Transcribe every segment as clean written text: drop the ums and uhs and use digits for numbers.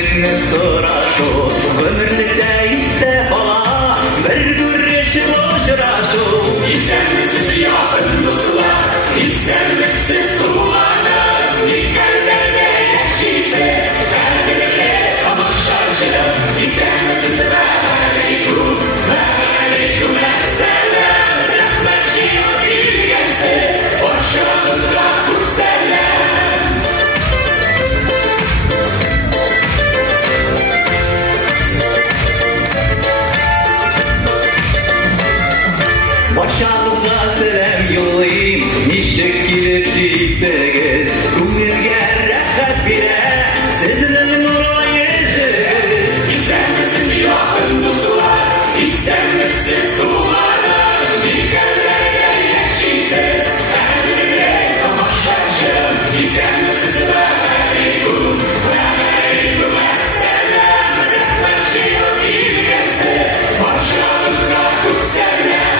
Ишекне сорашу, ömürlükte iste bala, bir güreşi uçraшу. İstenmesiz yakınlısılar, istenmesiz duvarlar, nikallerde yaşaysiz, kalbimle kamaşarcı, istenmesiz ve aleyküm esselam, rahmetçi bilgensiz, başımızda kurseller. Başağınızda selam yollayayım, nişek girip deyiptiniz. Kumirge rahat bire, sizlerin olayısınız. İstenmesiz yakınlısı var, istenmesiz duvarlar, nikallerde yaşaysız, kalbimle kamaşarcı, istenmesiz ve aleyküm esselam, rahmetçi bilgensiz, başımızda kurseller.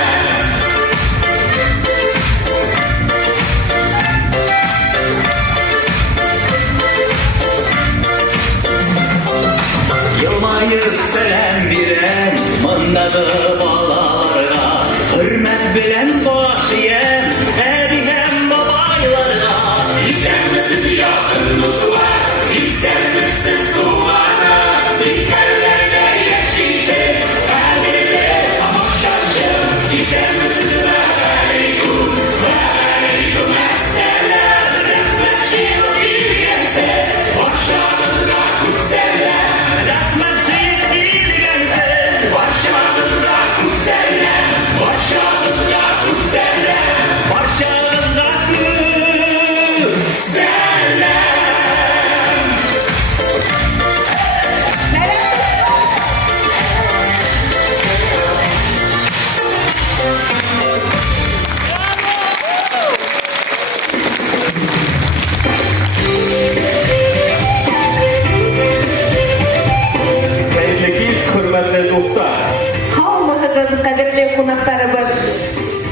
Yılmayıp selam bilen, mandadı balalarga, hürmet bilen başlayan, ebi hem babaylarga. İstenmesiz yakınlısı var, istenmesiz duvarlar, nikallerde yaşaysız, kalbimle kamaşarcı, istenmesiz ve aleyküm esselam, rahmetçi bilgensiz, başımızda kurseller.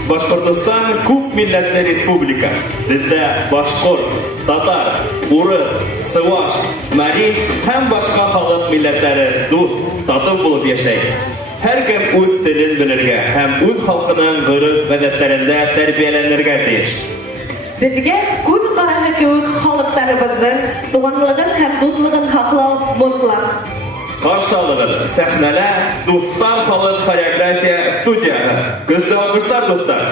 Башкортостан күп милләтле республика. Бездә башкорт, татар, урыс, сываш, мари һәм башка халык милләтләре дуст, татып булып яшәй. Һәркем үз телен белергә һәм үз халкының гореф-гадәтләрендә тәрбияләнергә тиеш. Безгә күп караһы кебек халыкларыбызның туганлыгын һәм дуслыгын һаклау мотлак. Каршы алыгыз, сәхнәлә Дустан халык хореография студияһы. Көчле алкышлар, дуслар.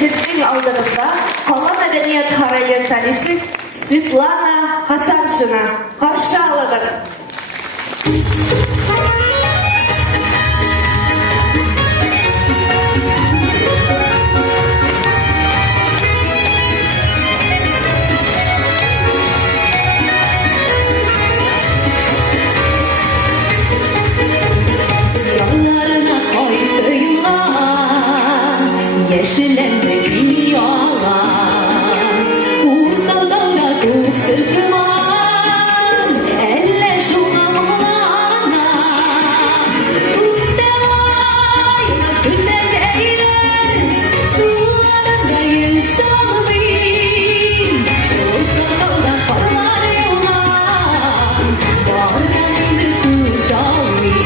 Bizning oldimizda Qala madaniyat xoragi solisti Svetlana Hasanchina qarshi oladi. Yollarına koydu yılan, yeşillendi dünyalar. Uysal dağda kuk sırtıman, elle şuna mulana. Kukte vay, kukte zeyler, sularında yılsalmayın. Uysal dağda parlar yılan, bağrında kuzalmayın.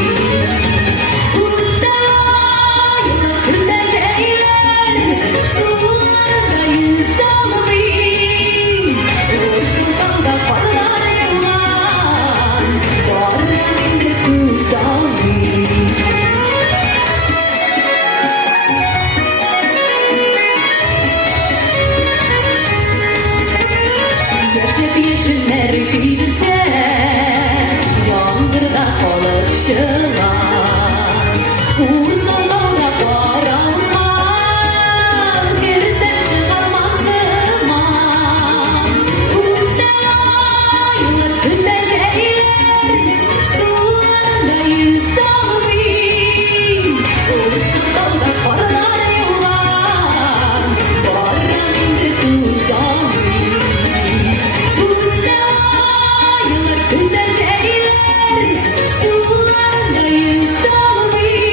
Yeşiller gülse, yağmurda kalıp çılar. Uzun dağda karanlar, girsem çıkarmam sığmam. Kukte aylar, kukte zeyler, sularında yüzsalmayın. Uzun dağda karlar yağar, bağrımda tuzalmayın. Kukte aylar, kukte zeyler, sularında yüzsalmayın.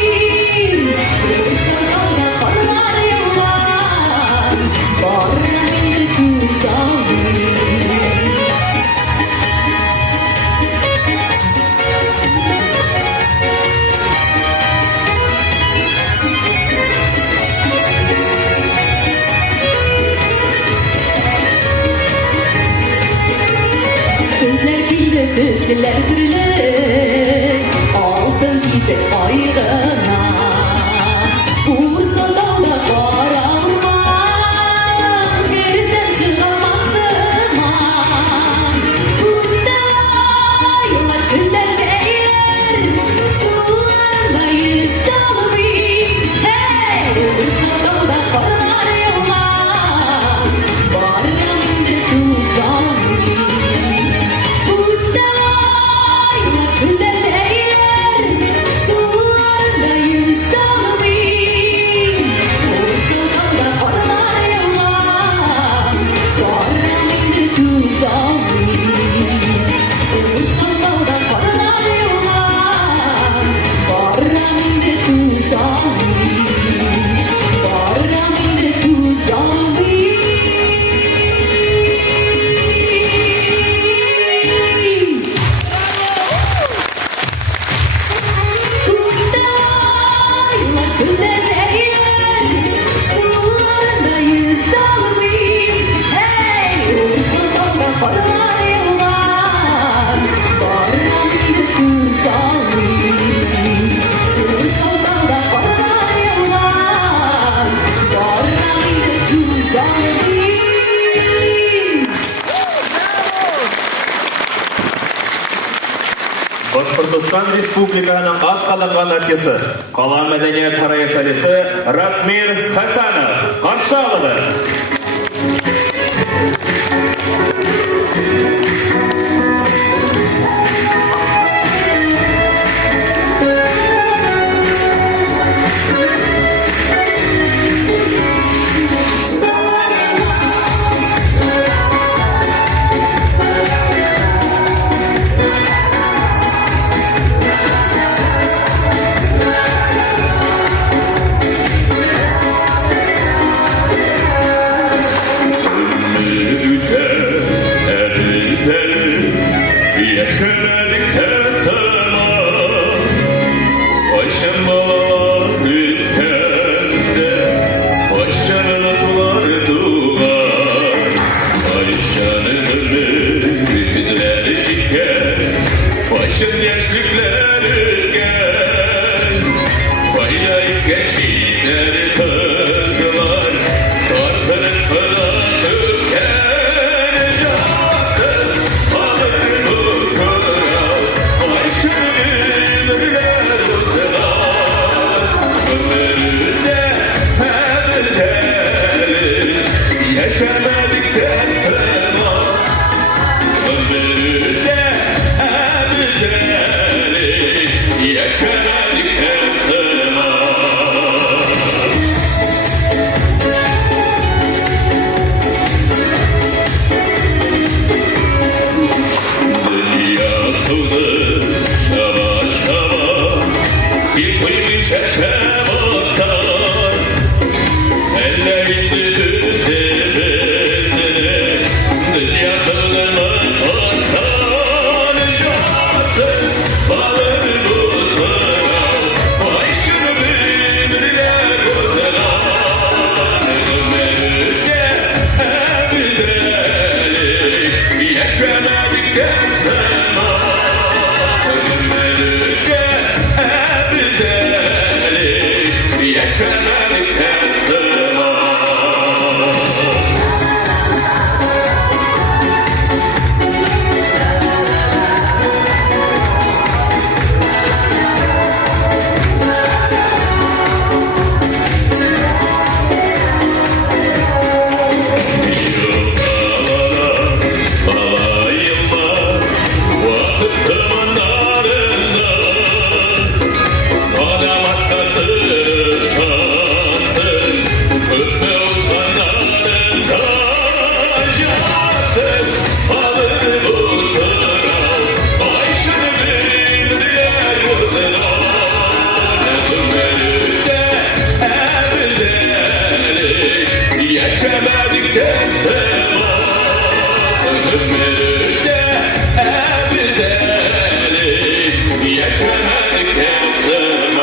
Uzun dağda karlar yağar, bağrımda tuzalmayın. Gözler gibi gözler türlü, altın gibi ayrına. Uzun dağda karanlar, girsem çıkamam sığmam. Kukte aylar, kukte zeyler, sularında yüzsalmayın. Hey! Uzun dağda karlar yağar, bağrımda tuzalmayın. Kukte aylar, kukte zeyler, sularında yüzsalmayın. Uzun dağda karlar yağar, bağrımda tuzalmayın. Uzun dağda karlar yağar, bağrımda tuzalmayın. Bağrımda tuzalmayın. Kukte aylar, kukte zeyler, sularında yüzsalmayın. Hey! Uzun dağda karlar yağar, bağrımda tuzalmayın. Uzun dağda karlar yağar, bağrımda tuzalmayın. Башкортостан Республикасының ат қаланған артисі, Қала мәдениет xoragi solisti Ratmir Hasanov qarshi oladi. yaşamadık teslim ömürde ebedeli yaşamadık teslim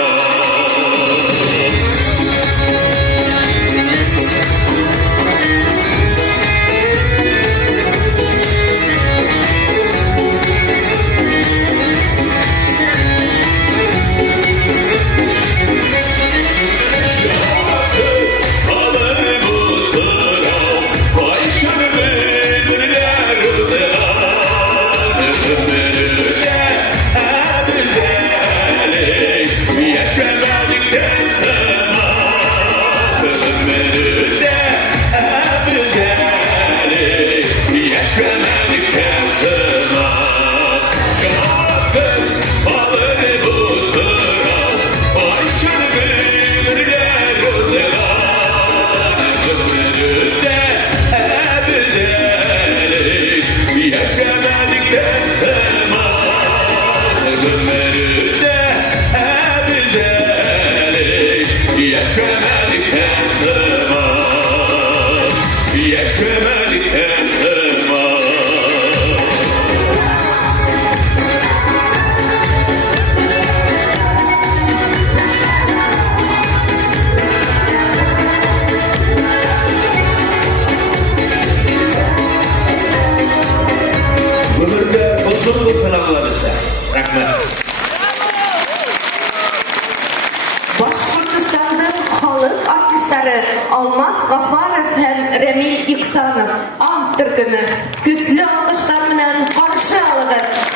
Ömürde uzun bu sınavlarısa. Rahmet. Башкортостандын халык артистлары Алмаз Гафаров һәм Рәмил Ихсанов Ан төркеме көчле алкышлар менән каршы алыгыз.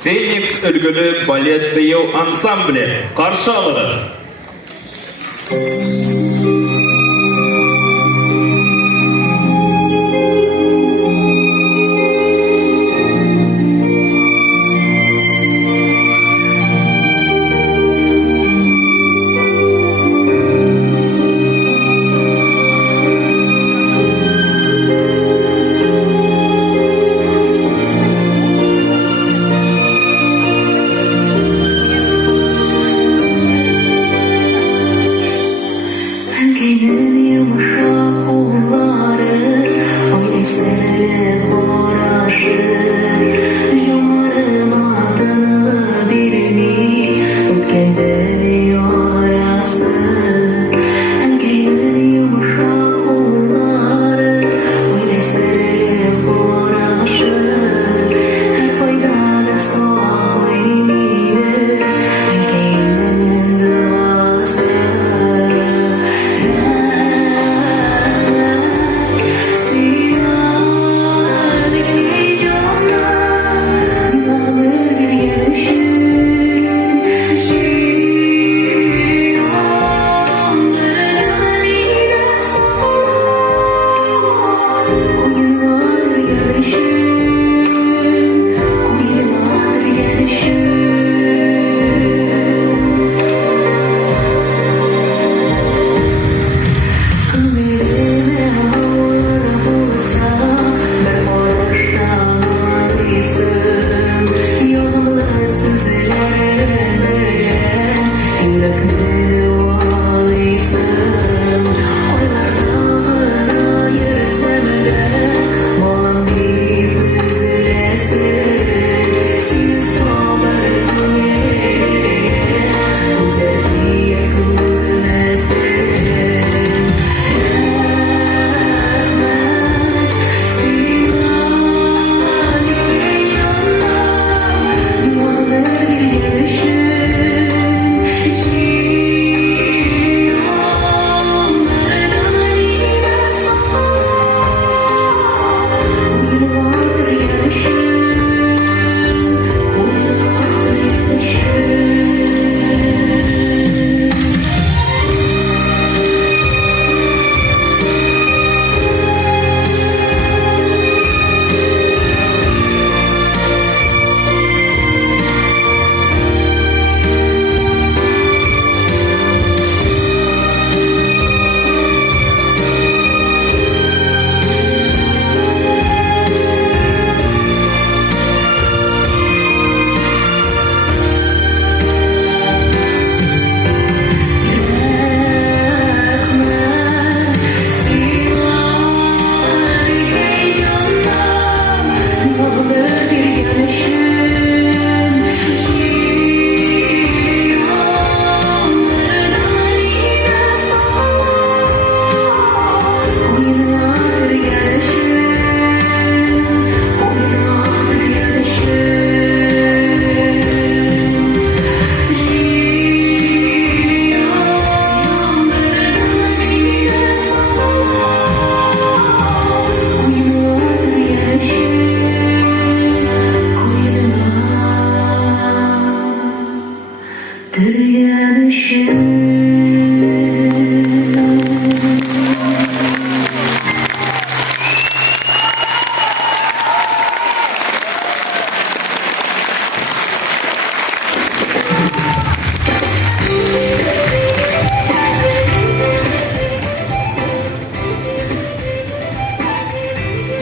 Феникс өлгілі балет бейеу ансамблі қаршы алығы.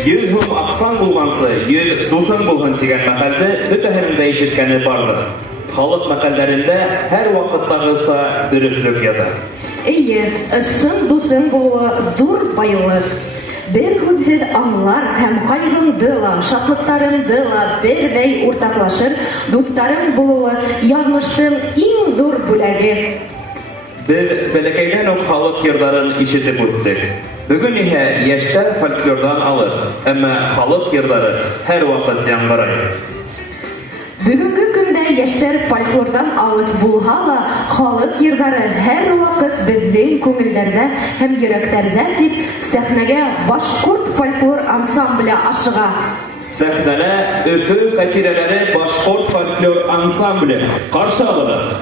100 сум аксаң булгансы, 100 дусын булһын дигән мәкальдә бөтәһенең дә ишеткәне бардыр. Халык мәкальләрендә һәр вакыттагыса дөрестлек ята. Әйе, ысын дусын булуы зур байлык. Бер һүзһез аңлар һәм кайгыңды ла, шатлыктарыңды ла бердәй уртаклашыр дусларың булуы язмыштың иң зур бүләге. Без бәләкәйдән үк халык йырдарын ишетеп үстек. Бүген иһә яшьтәр фольклордан алыр, әмма халык йырдары һәр вакыт яңгырай. Бүгенге көндә яшьләр фольклордан алыс булһа ла, халык йырдары һәр вакыт безнең күңелләрдә һәм йөрәкләрдә дип сәхнәгә башкорт фольклор ансамбле ашыга. Сәхнәне Өфө хатирәләре башкорт фольклор ансамбле каршы алыр.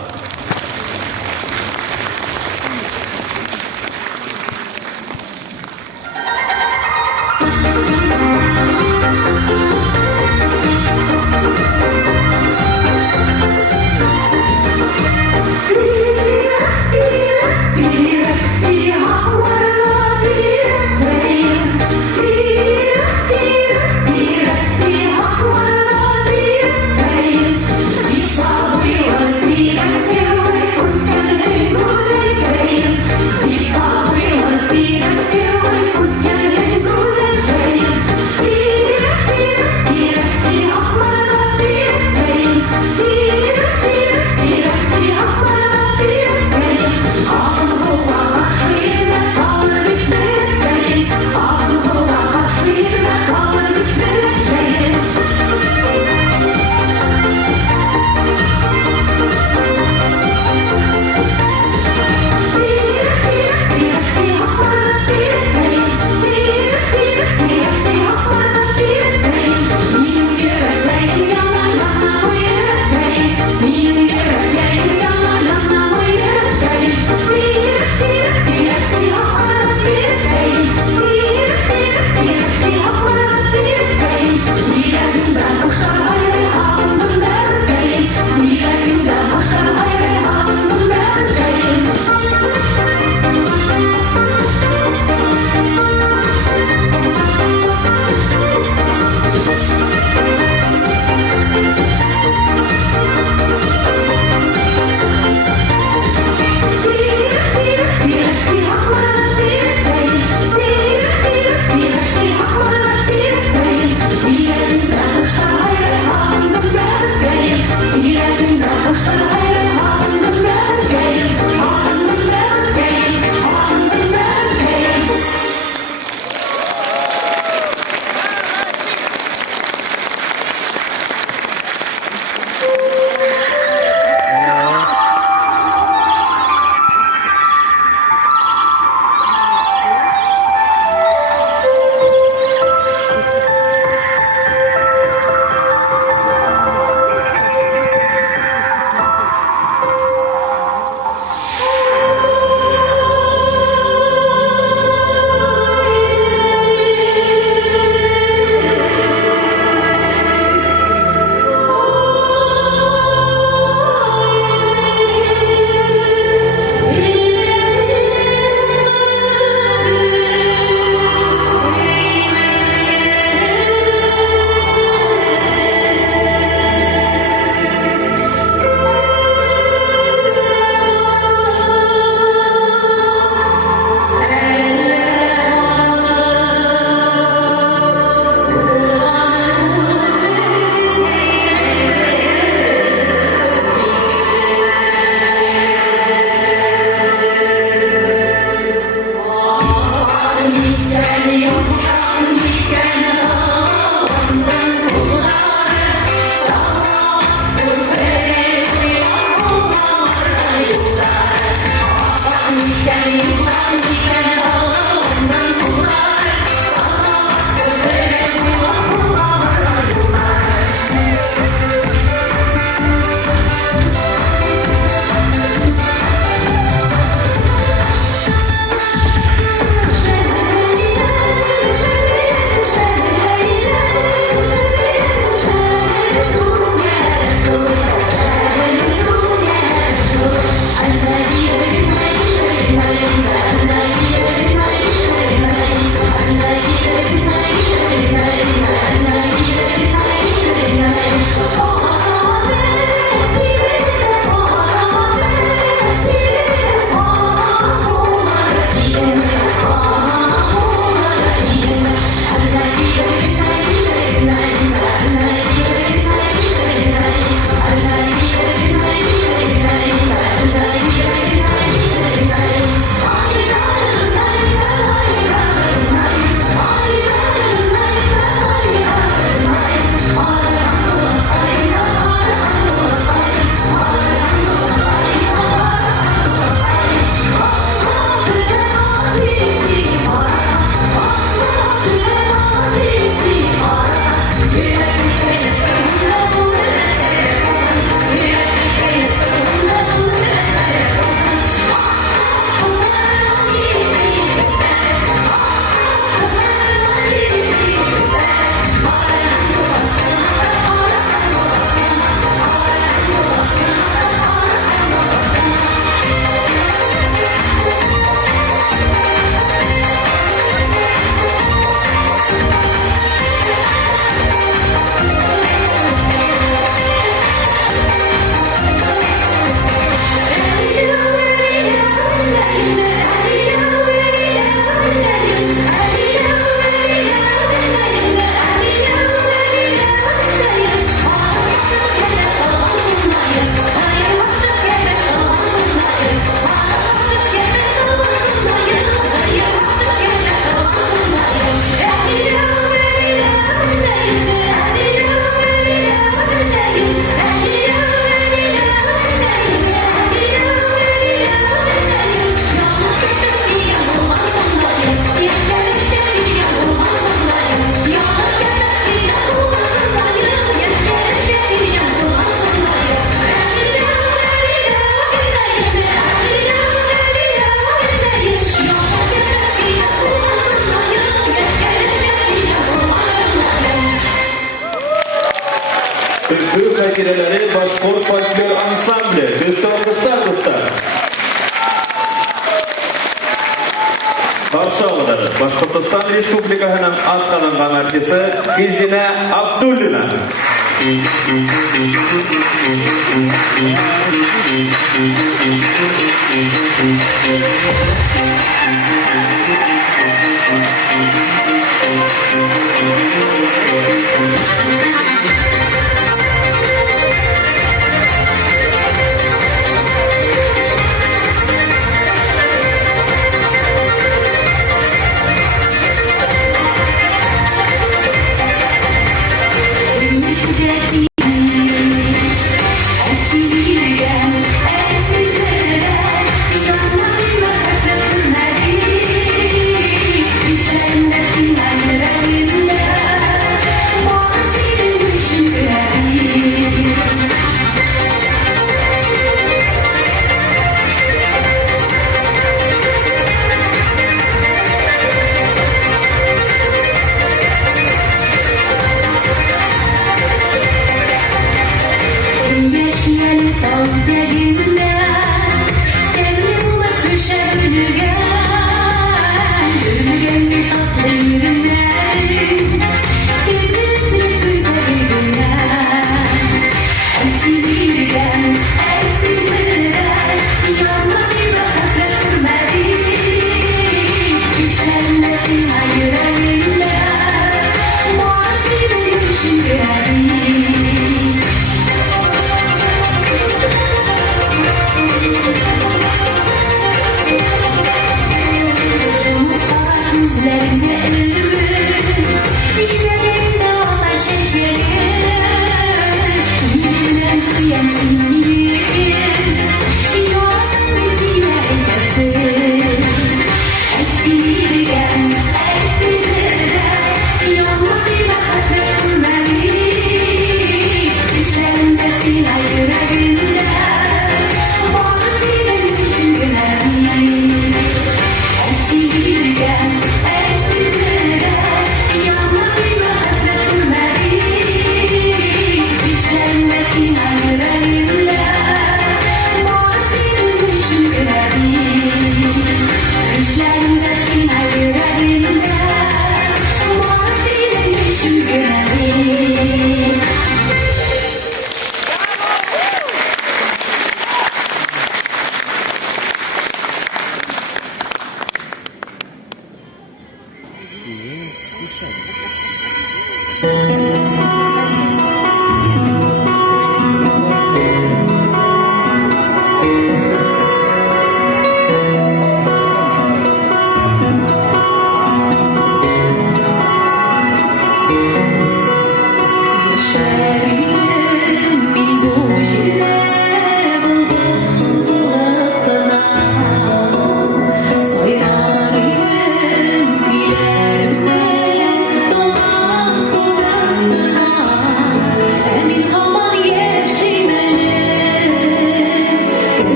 Thank you. vesileleri Başkort Folklor Ansambli. Düzse alkışlar dostlar. Karşı ağları Başkortostan Respublikasının atkanın merkezi Gizine Abdullina.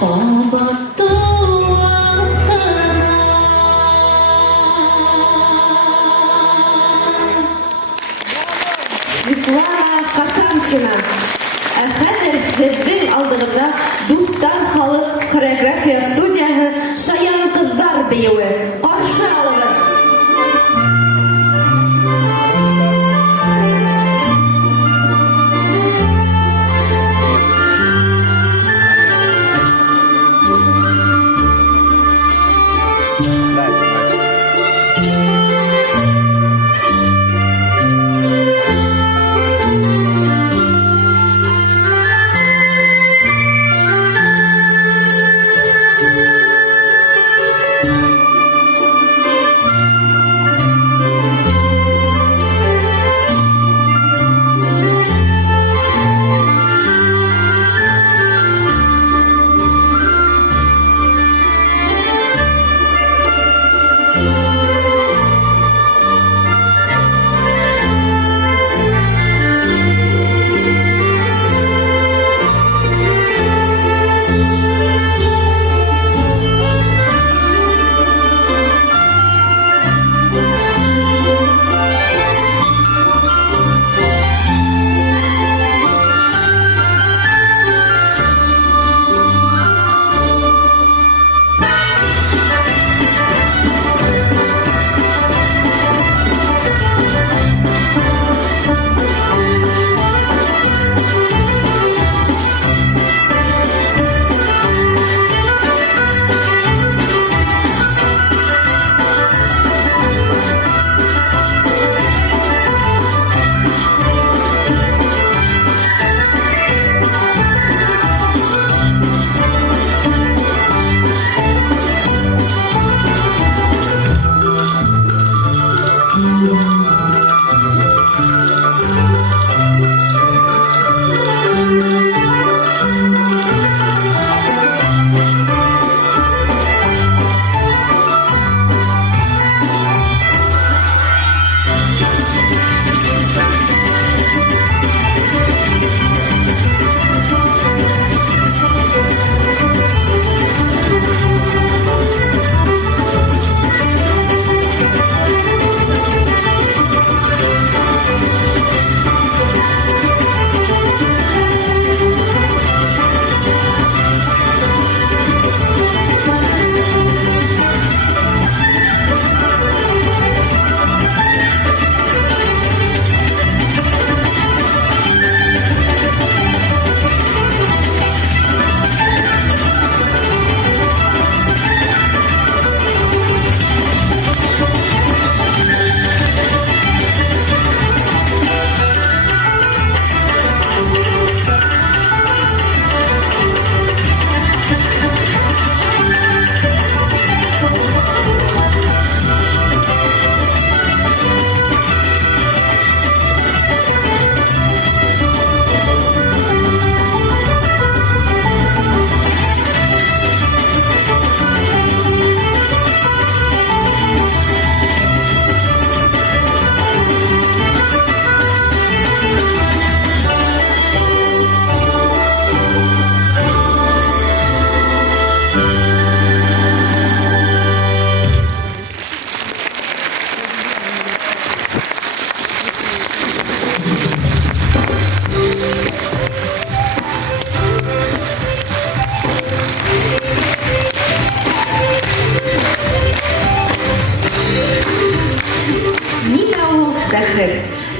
Кабатты Светлана Хасаншина. Хәзер һеҙҙең алдығыҙҙа Дуҫтар халыҡ хореография студияһы Шаян ҡыҙҙар бейеүе. Ҡаршы алығыҙ.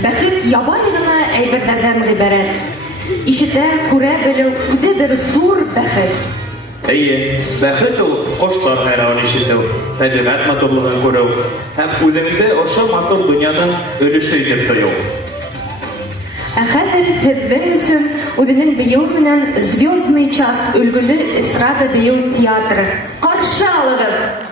Бәхет ябай гына әйберләрдән гыйбарәт. Ишетә, күрә белү үзе бер зур бәхет. Әйе, бәхет ул коштар һайравын ишетү, табигать матурлыгын күрү һәм үҙеңде ошо матур дөньяның өлөшө итеп тойу. Ә хәзер һеҙҙең өсөн үҙенең бейеү менән «Звездный час» өлгөлө эстрада бейеү театры. Ҡаршы алығыҙ!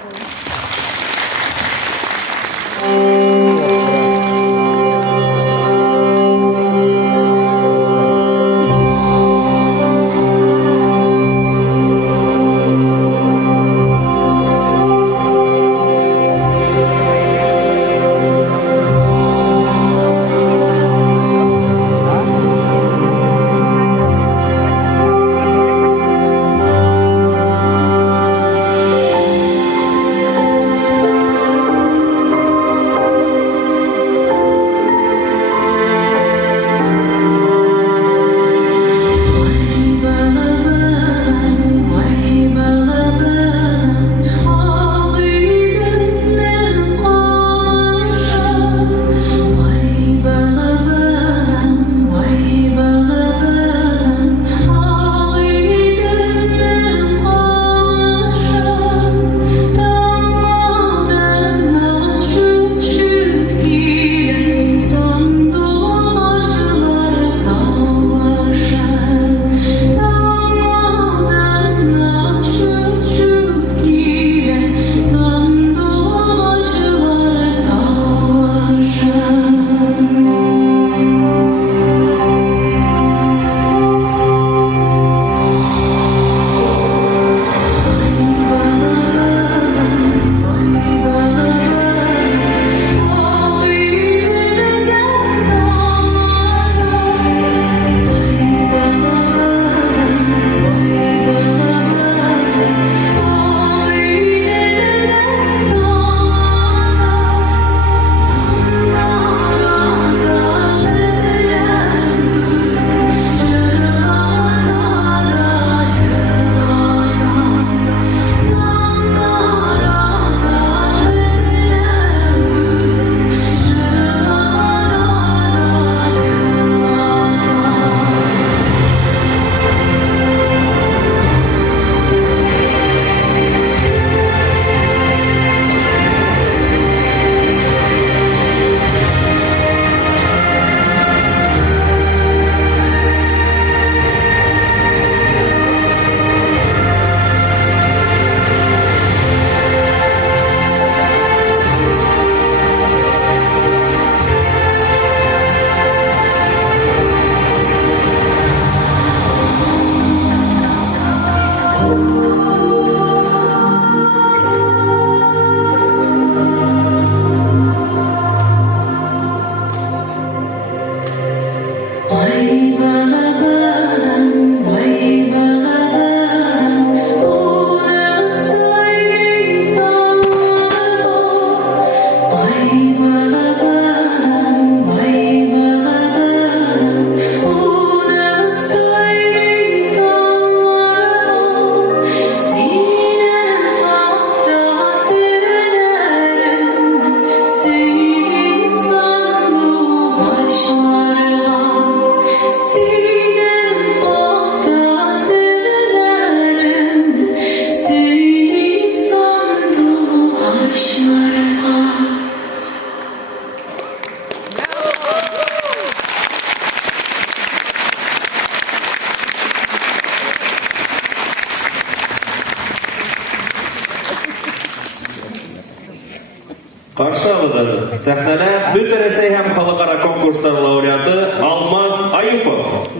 Каршы алыгыз. Сәхнәлә Бөтен Рәсәй һәм халыкара конкурслар лауреаты Алмаз Аюпов.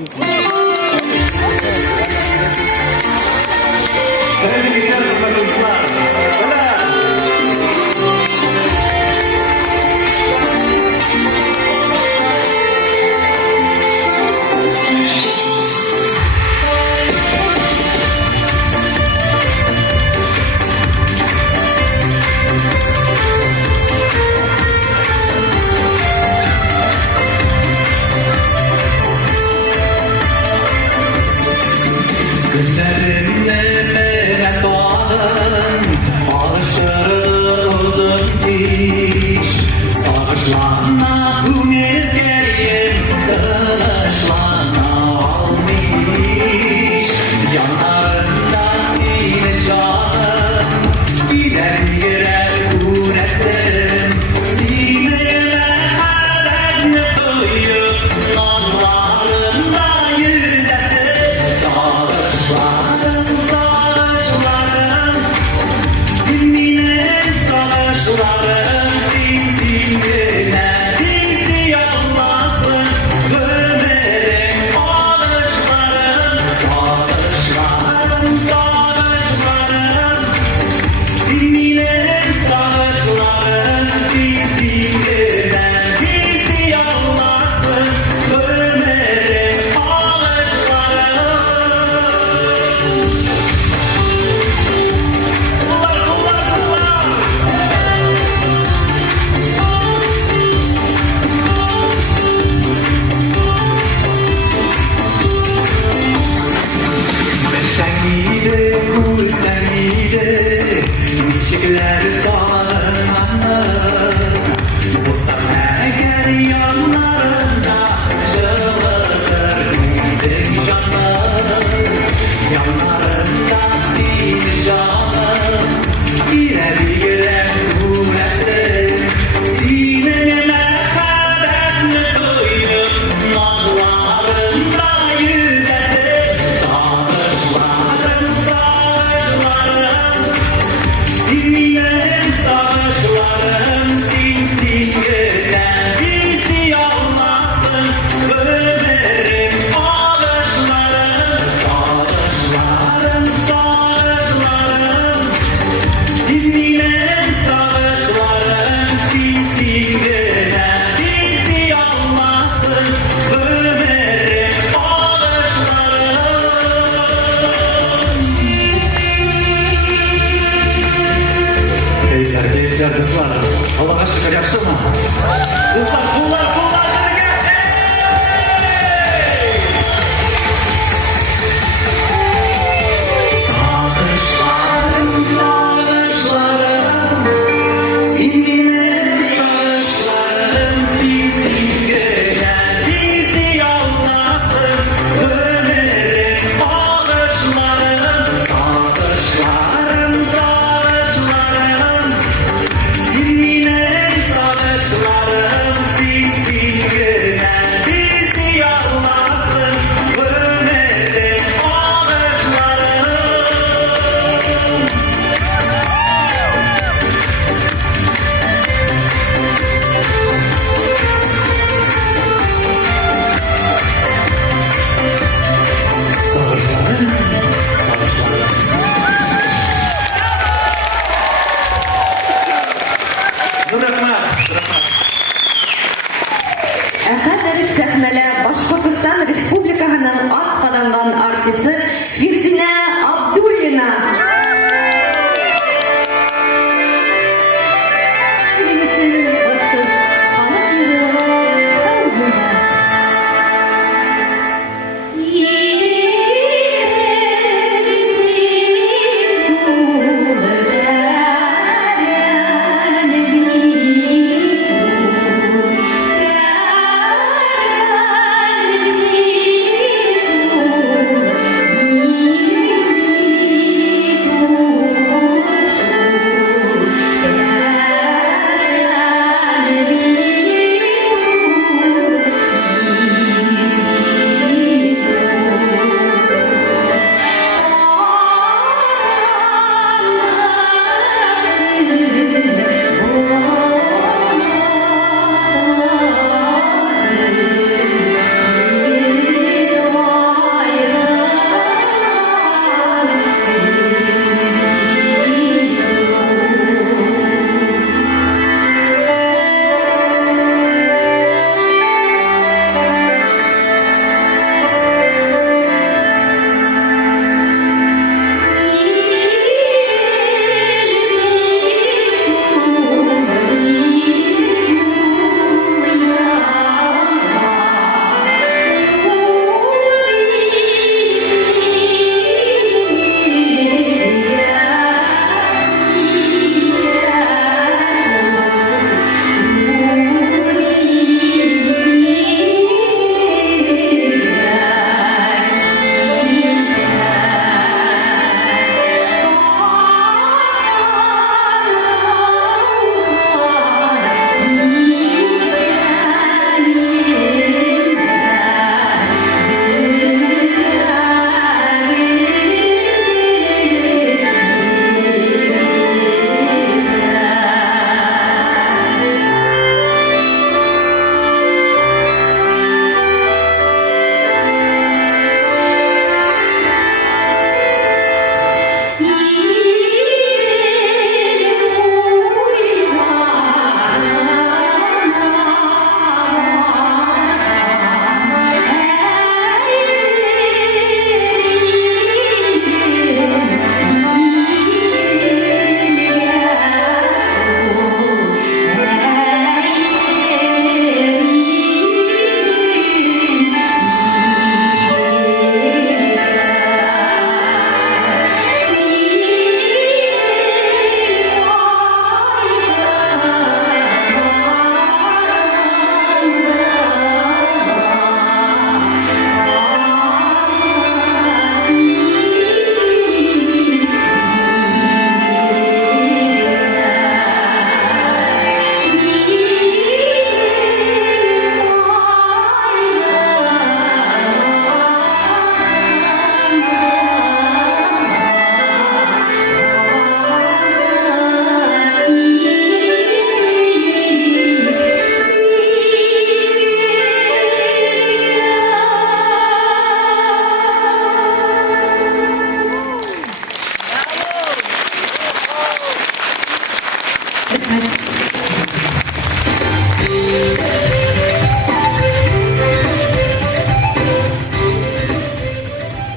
Хөрмәтле кешеләр, хөрмәтле дуслар. Сәлам. Günlerimle merak doğanın alıştırılır uzun iş. Savaşlarına tünerkeyin kılıçlarına almış. Yanlarında sine canım gider girer kuresin. Sineye merhametini koyup nazlarında yüzesin. Savaşlarım, savaşlarım, sinmine savaşlarım, sinsinine dizi yanmasın, ömerim alışlarım. Savaşlarım, savaşlarım, sinmine savaşlarım, sinsinine dizi yanmasın, ömerim alışlarım. Sen iyiydi, sen iyiydi, niçikler sağladın anlar. Olsan eğer yanlarında jılıdır giydin canım. Yanlarında sil canım, girer girer kuresin. Sineye merhametini koyup nazlarında yüzesin. Savaşlarım, savaşlarım, sinirlerim savaşlarım, sinsinden bizi almasın, ömerim alışlarım. Savaşlarım, savaşlarım, sinirlerim savaşlarım, sinsinden bizi almasın, ömerim alışlarım. Keyifler dostlar. Allah'a şükür yaxşı mı? Dostlar, kullar birge. Savaşlarım, savaşlarım, sinmine savaşlarım, sinsinden bizi yanmasın, ömerim alışlarım. Savaşlarım, savaşlarım, sinmine savaşlarım, sinsinden bizi yanmasın, ömerim alışlarım. Savaşlarım, savaşlarım. Rahmat. Хәзер сәхнәлә Башкортстан Республикаһының атказанган артисты Фирзинә Абдуллина. Yeah.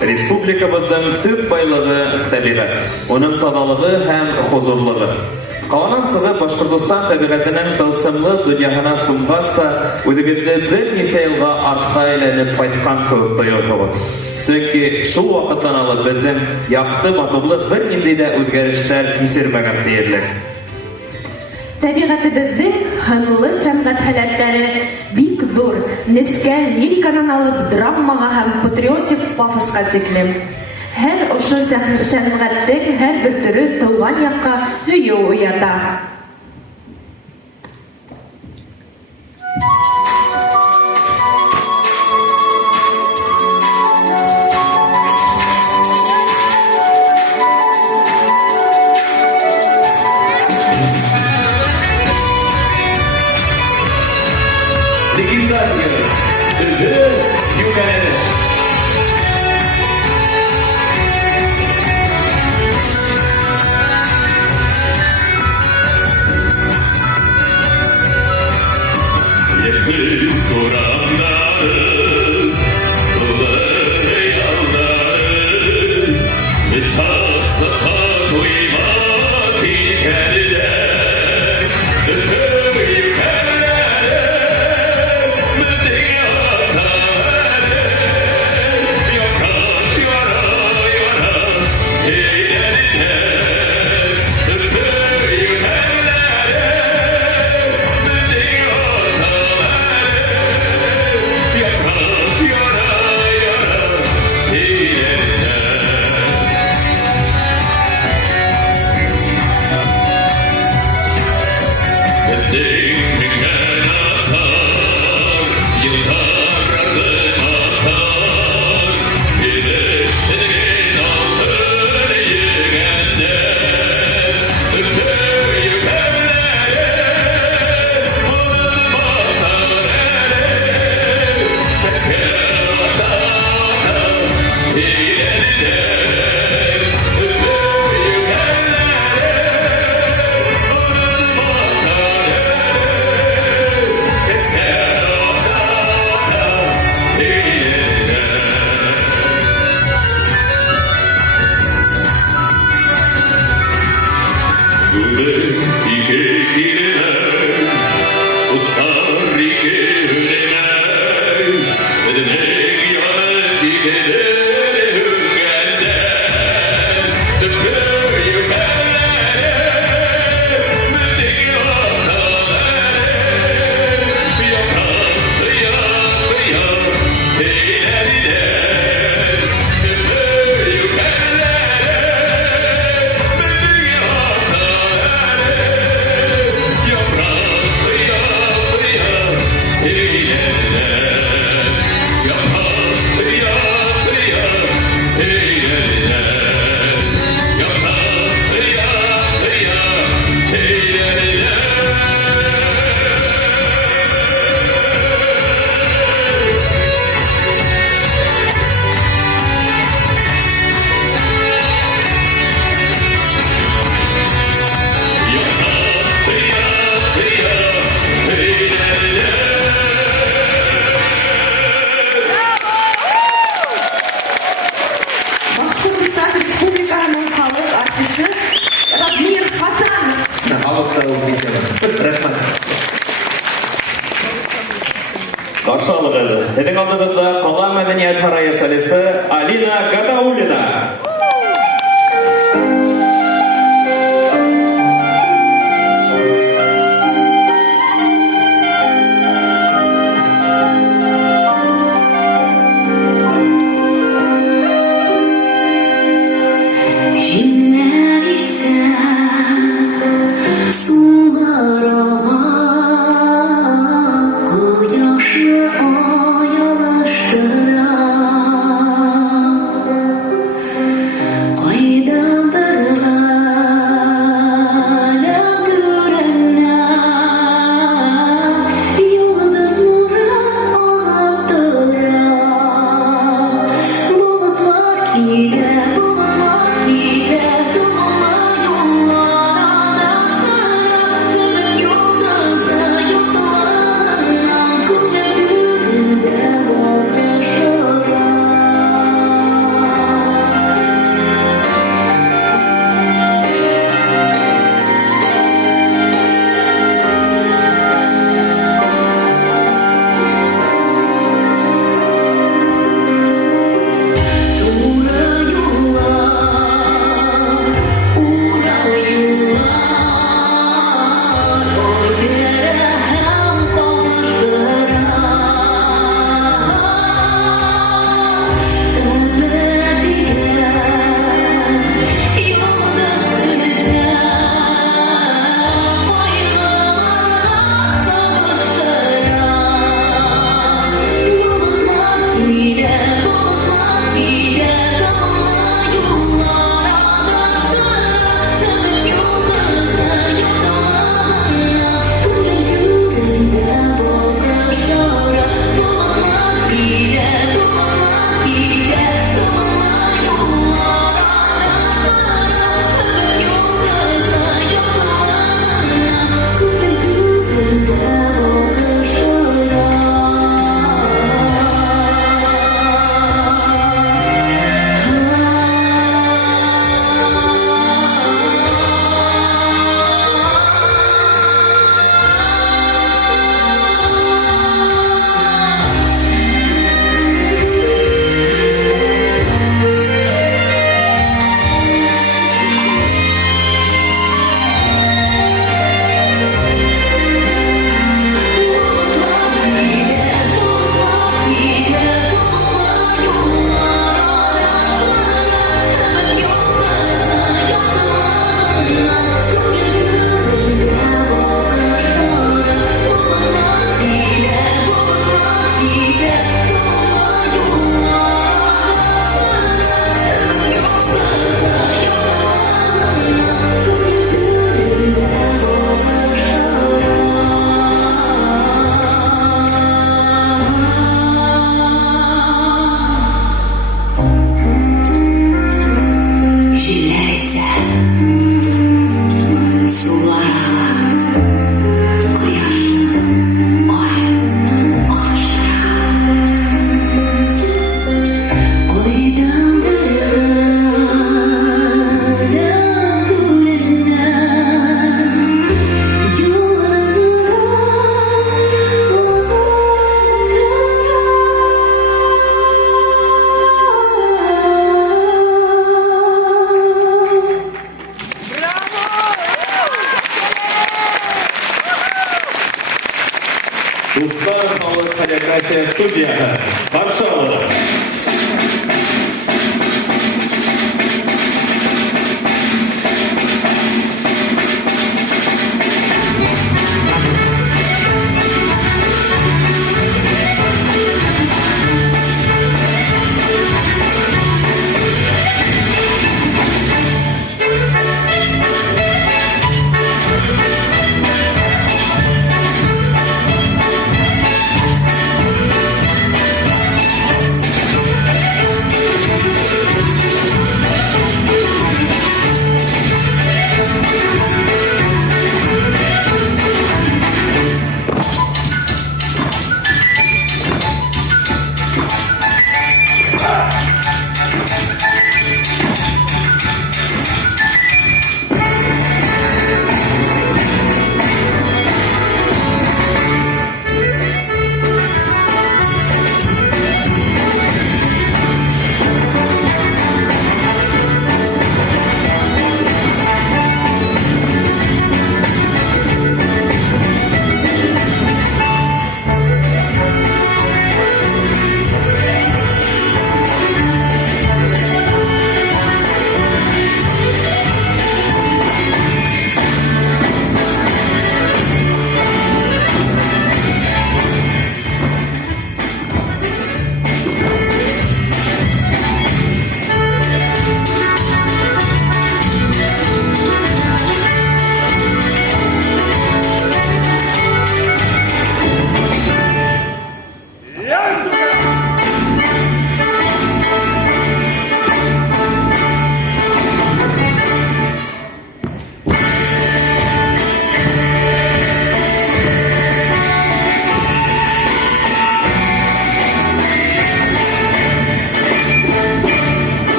Республикабыздың төп байлыгы табигать, оның тазалыгы һәм хозурлыгы. Каланан сыгы Башкортстан табигатының тылсымлы дөньяһына сумгас та, үзегезне бер нисә елга артка әйләнеп кайткан кебек тоелыгыз. Чөнки шул вакыттан алып безнең якты матурлык бер нинди дә үзгәрешләр кисермәгән диярлек. Табигатыбызның ханлы сәнгать һәләтләре бик зур, нескә лирикадан алып драмага һәм патриотик пафоска тиклем. Һәр ошо сәнгатьтең һәр бер төрө тыуган якка һөю уята. Легендарный Юган. Yeşil Kur'anları, kılı yalları, nişanlığa duymak ilkeliler, ötüm ilkeler, müdeyataları, yakar yara yara, eğlenler, ötüm ilkeler, Каршы алыгыз. Һеҙҙең алдығыҙҙа ҡала мәҙәниәт һарайы солисы Алина Гадауллина. Җилләр исә суларга кояшны аялыштыра.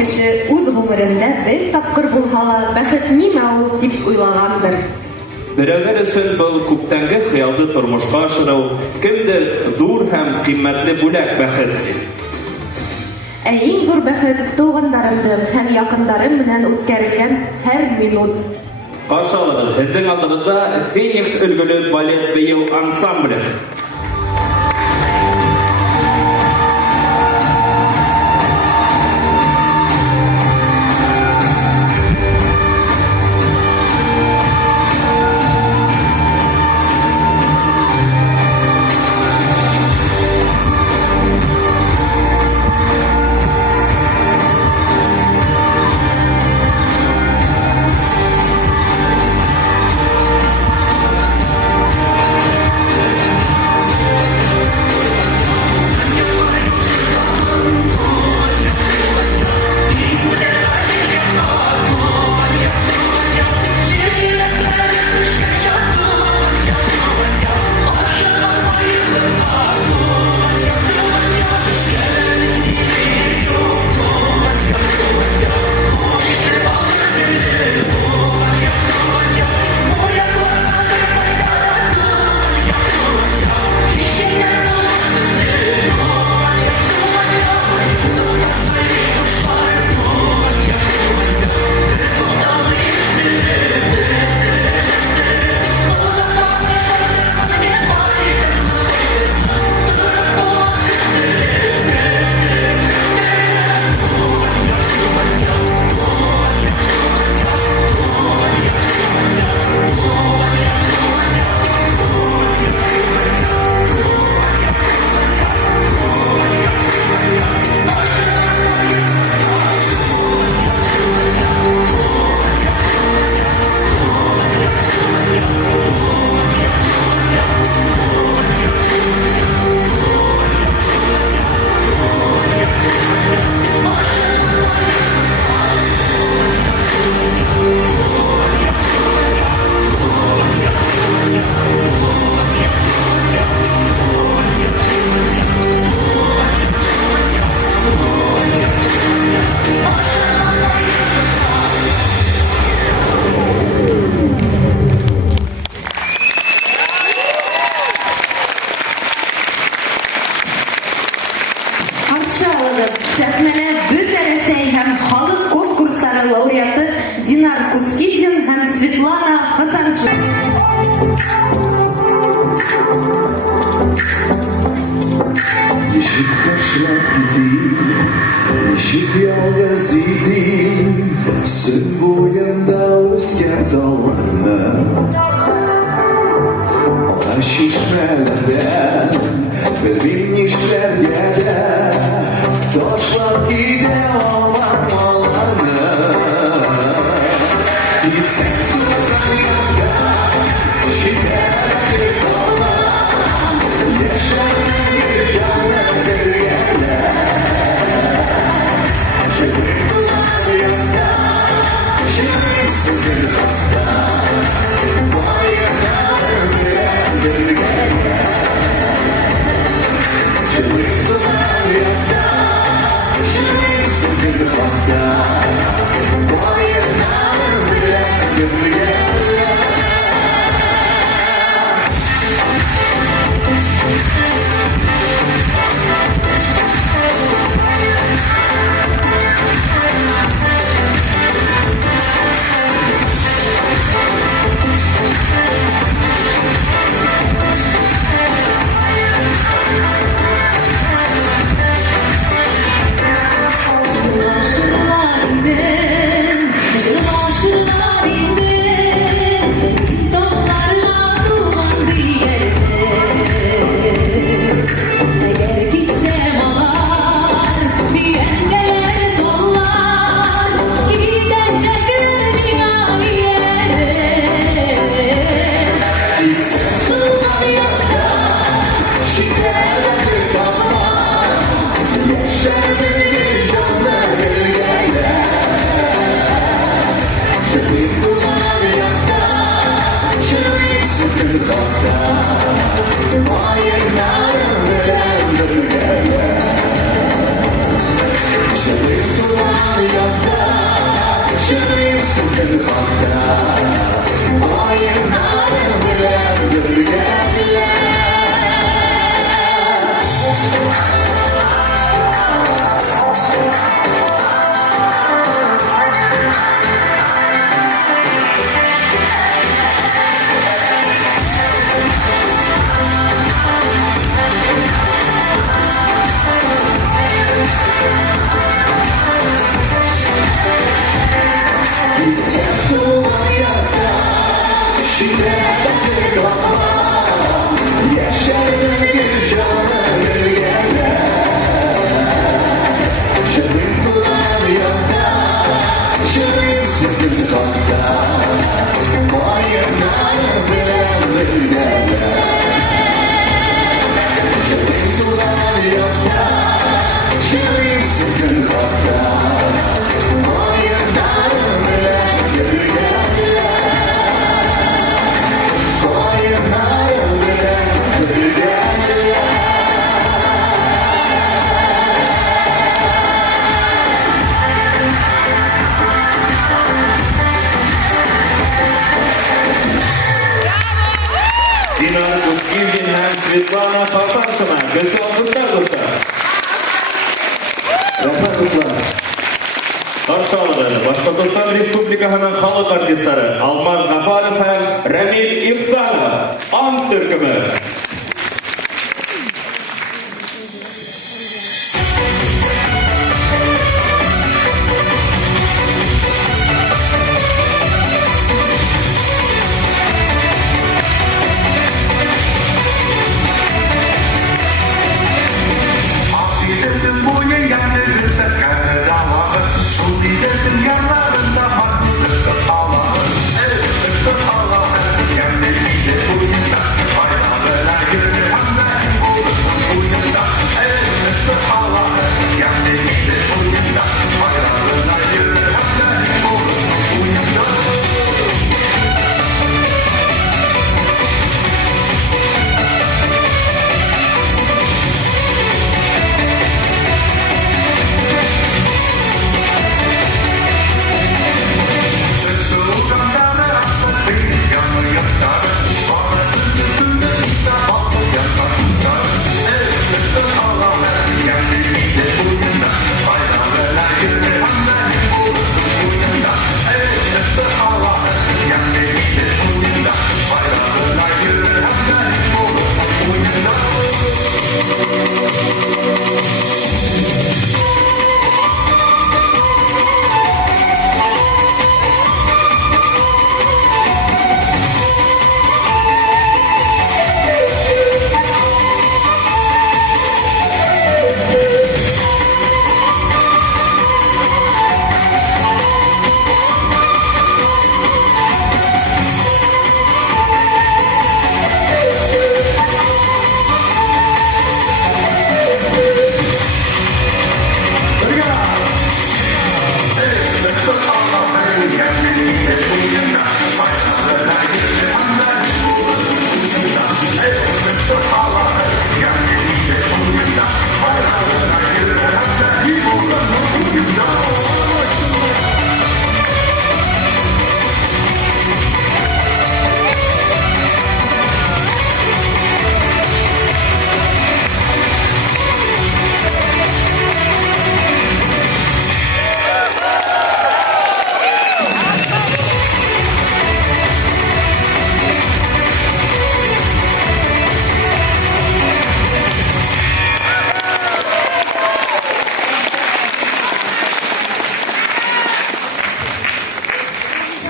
кеше үз гомерендә бер тапкыр булһа ла бәхет нимә ул дип уйлагандыр. Берәүләр өсөн был күптәнге хыялды тормышка ашыру, кемдер зур һәм кыйммәтле бүләк бәхет ди. Ә иң зур бәхет туганнарымның һәм якындарым белән үткәрелгән һәр минут. Каршы алыгыз, һезнең алдыгызда Феникс өлгөле балет бейеү ансамбле. Сәхнәлә Бөтә Рәсәй һәм халык конкурслары лауреаты Динар Кускитин һәм Светлана Хасаншина. Ничек ташлап китим, ничек ялгыз идем, сөн буенда үскән талларны. Ата чишмәләрдән, белмим нишләргә дә, ташлап китә алмам аларны. Китсәң туган якка, җитәр калам, яшәргә җаным бергәлә. Җибрил туган якка, җиңсез бер хатта, баяннар белән бергәлә. Җибрил туган якка, җиңсез бер хатта, баяннар белән бергәлә. Светлана Хасаншина. Көзі алғыстар достар. Рахмат Руслан. Қаршы алды. Башқұртстан Республикасының халық артисттары Алмаз Ғафаров һәм Рамил Ихсанов. Ант төркемі. Akidet'in boyu yandı ses geldi dağları. Sullidetin yanlarında hakkı ağları. Elbette ağları. Kendisi boyunda bayraklar yürü. Hamdan olursun boyunda. Elbette ağları. Kendisi boyunda bayraklar yürü. Hamdan olursun boyunda.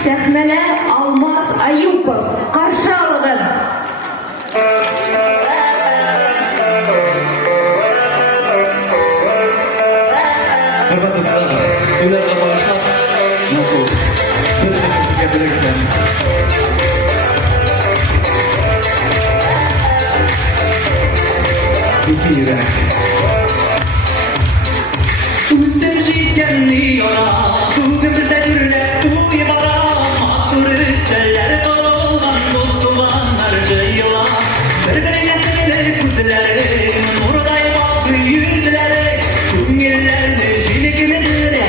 Сәхнәлә Алмаз Аюпов. Қаршы алығын. Hürmet ısrar. Ularla başlap. Nasıl? Bir de sizge bilirken. İki yürek. Sevciken yora. Bugün bize gürle uyu bara. Matur üsteller dolgan dostulanlarca yola. Birbirine sevilir kuzileri. Nurday baktı yüzleri. Günlerinde jini gibileri.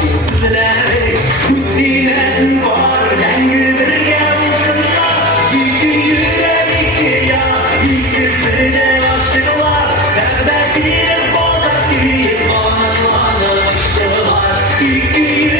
Sizleri. Kusinesin var. Dengi bir yansında. İki yürek iki ya. İkisi de aşıklar. Belki bir bodak bir bana aşıklar. İki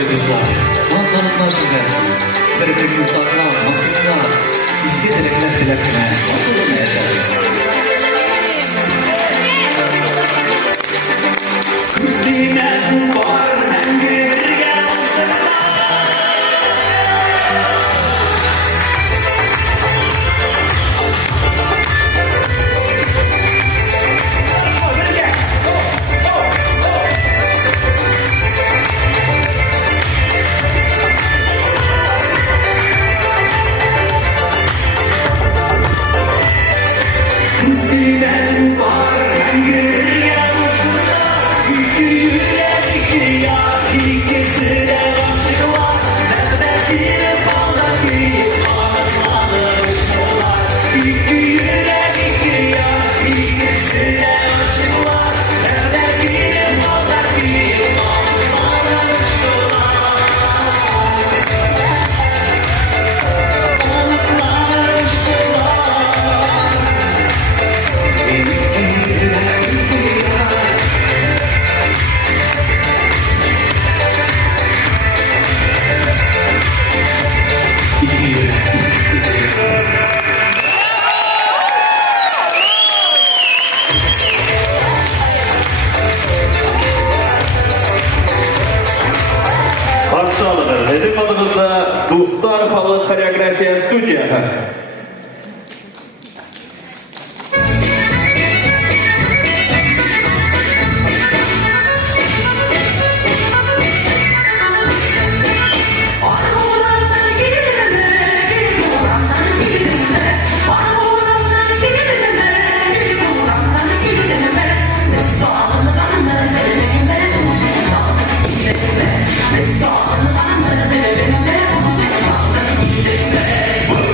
Hörmətli qızlar, Vantanlıqlar şəhəsi, bir-birini saxlan, masınlar, bizə tərəflər diləkinə, Vantanlıqlar yaşarız. Üstünəsin var, həmgi birgə olsunlar. Üstünəsin var, həmgi birgə olsunlar. İki yürək, iki yar, ikisi də aşıqlar. Nəbətini bağlayıb, ağızlanırmışlar. İki yürək, iki yar, ikisi də aşıqlar. Nəbətini bağlayıb, ağızlanırmışlar. Qarşılanır. Bizim adımızda Dostlar Xalq Xoreografiya Studiyası.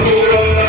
Buranın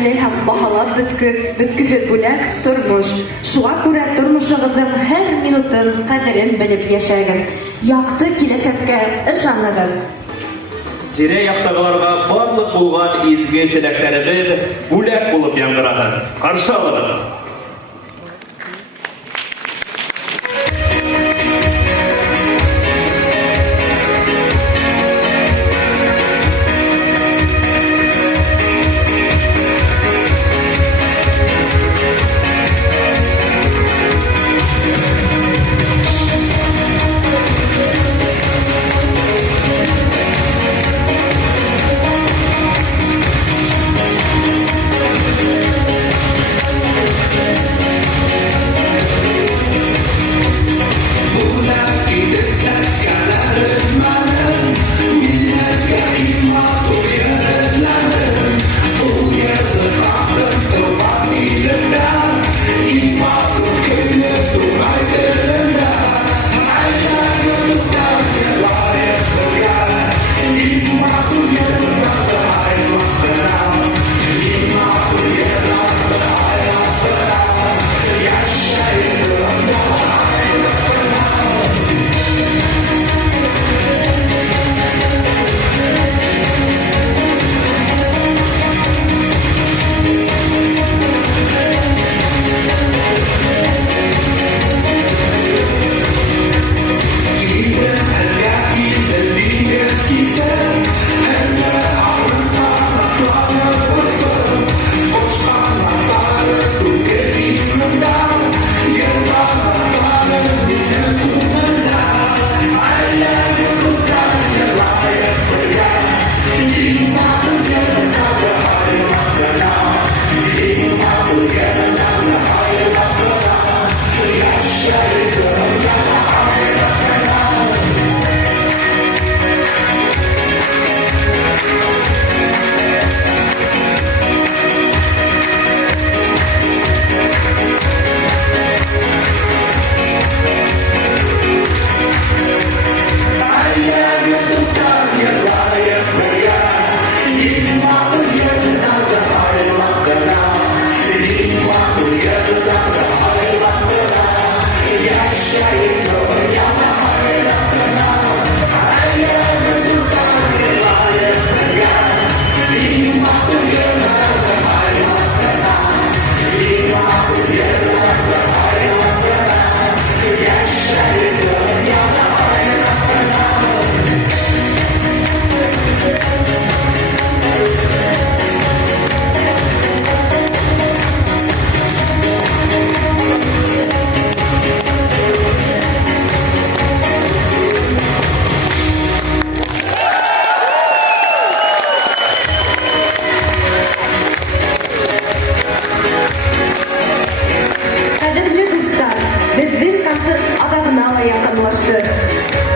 кыйммәтле һәм баһалап беткеһе бүләк тормыш. Шуңа күрә тормышыгызның һәр минутын кадерен белеп яшәгез. Якты киләсәккә ышаныгыз. Тирә-яктагыларга барлык булган изге теләкләребез бүләк булып яңгырады. Каршы алыгыз.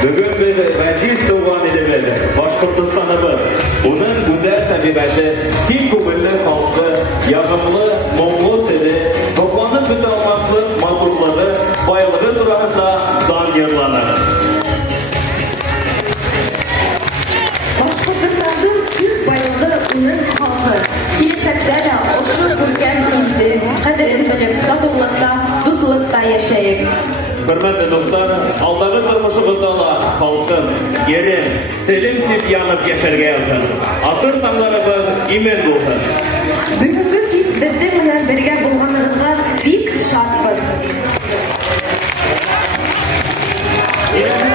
Бүгін біз ғазиз туған еліміз, Башқұртстаныбыз, оның güzel табиғаты, кең көңіллі халқы, яғымлы, мұңлы тілі, топланып бітә алмаслық матурлығы, байлығы турасында дан йырланыр. Башқұртстанның күп байлығы оның халқы. Киләсәктә дә ошо күркәм илдең кадерен белеп, татулыкта, дуслыкта яшәйек. Hürmetli dostlar, alдағы тормышыбызда да халқым, ерем, телем тип янып яшәргә язсын. Атыр таңларыбыз имен булсын. Бүгінгі кис безнең белән бергә булганлыгыгызга бик шатбыз. Ирәнне